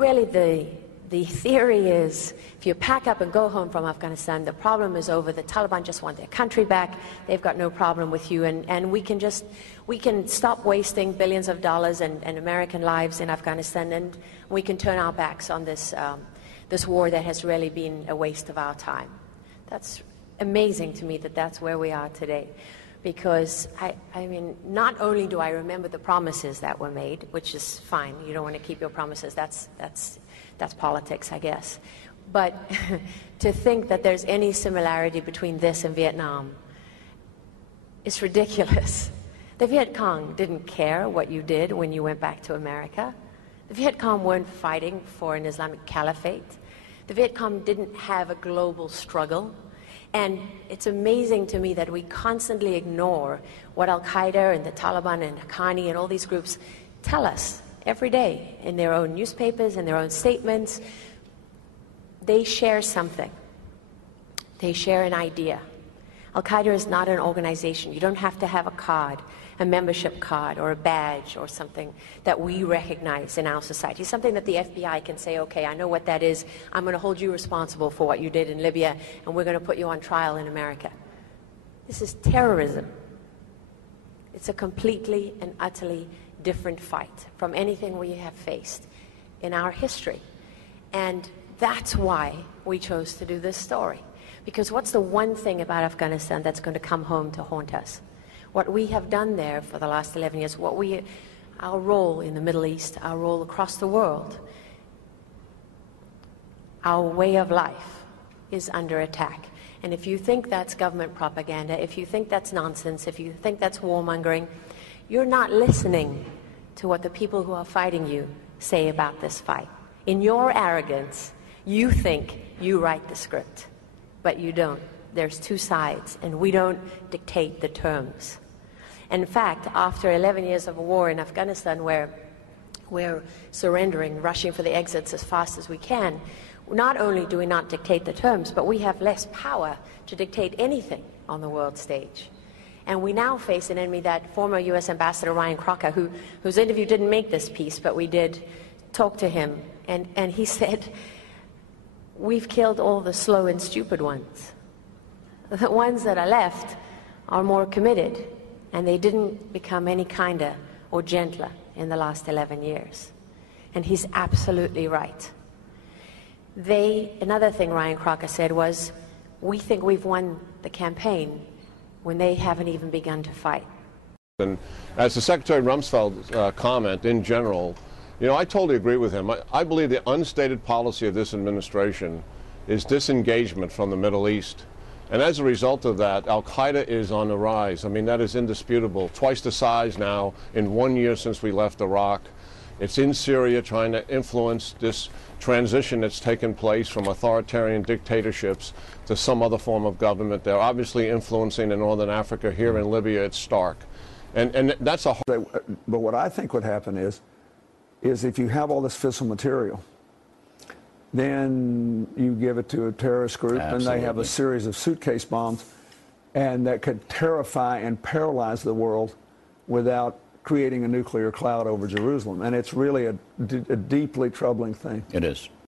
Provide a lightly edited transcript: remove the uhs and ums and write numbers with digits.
really the theory is, if you pack up and go home from Afghanistan, the problem is over. The Taliban just want their country back. They've got no problem with you, and we can stop wasting billions of dollars and American lives in Afghanistan, and we can turn our backs on this this war that has really been a waste of our time. That's amazing to me that that's where we are today, because I mean, not only do I remember the promises that were made, which is fine. You don't want to keep your promises. That's politics, I guess. But to think that there's any similarity between this and Vietnam is ridiculous. The Viet Cong didn't care what you did when you went back to America. The Viet Cong weren't fighting for an Islamic caliphate. The Viet Cong didn't have a global struggle. And it's amazing to me that we constantly ignore what Al-Qaeda and the Taliban and Haqqani and all these groups tell us every day in their own newspapers and their own statements. They share something. They share an idea. Al-Qaeda is not an organization. You don't have to have a card, a membership card or a badge or something that we recognize in our society, something that the FBI can say, okay, I know what that is. I'm going to hold you responsible for what you did in Libya, and we're going to put you on trial in America. This is terrorism. It's a completely and utterly different fight from anything we have faced in our history. And that's why we chose to do this story. Because what's the one thing about Afghanistan that's going to come home to haunt us? What we have done there for the last 11 years, our role in the Middle East, our role across the world, our way of life is under attack. And if you think that's government propaganda, if you think that's nonsense, if you think that's warmongering, you're not listening to what the people who are fighting you say about this fight. In your arrogance, you think you write the script, but you don't. There's two sides, and we don't dictate the terms. In fact, after 11 years of a war in Afghanistan where we're surrendering, rushing for the exits as fast as we can, not only do we not dictate the terms, but we have less power to dictate anything on the world stage. And we now face an enemy, that former U.S. Ambassador Ryan Crocker, whose interview didn't make this piece, but we did talk to him, and he said, we've killed all the slow and stupid ones. The ones that are left are more committed, and they didn't become any kinder or gentler in the last 11 years. And he's absolutely right. Another thing Ryan Crocker said was, we think we've won the campaign when they haven't even begun to fight. And as the Secretary Rumsfeld's comment in general, you know, I totally agree with him. I believe the unstated policy of this administration is disengagement from the Middle East. And as a result of that, Al-Qaeda is on the rise. I mean, that is indisputable. Twice the size now in 1 year since we left Iraq. It's in Syria trying to influence this transition that's taken place from authoritarian dictatorships to some other form of government. They're obviously influencing in Northern Africa. Here in Libya, it's stark. And that's a... But what I think would happen is if you have all this fissile material, then you give it to a terrorist group, and they have a series of suitcase bombs, and that could terrify and paralyze the world without creating a nuclear cloud over Jerusalem. And it's really a deeply troubling thing. It is.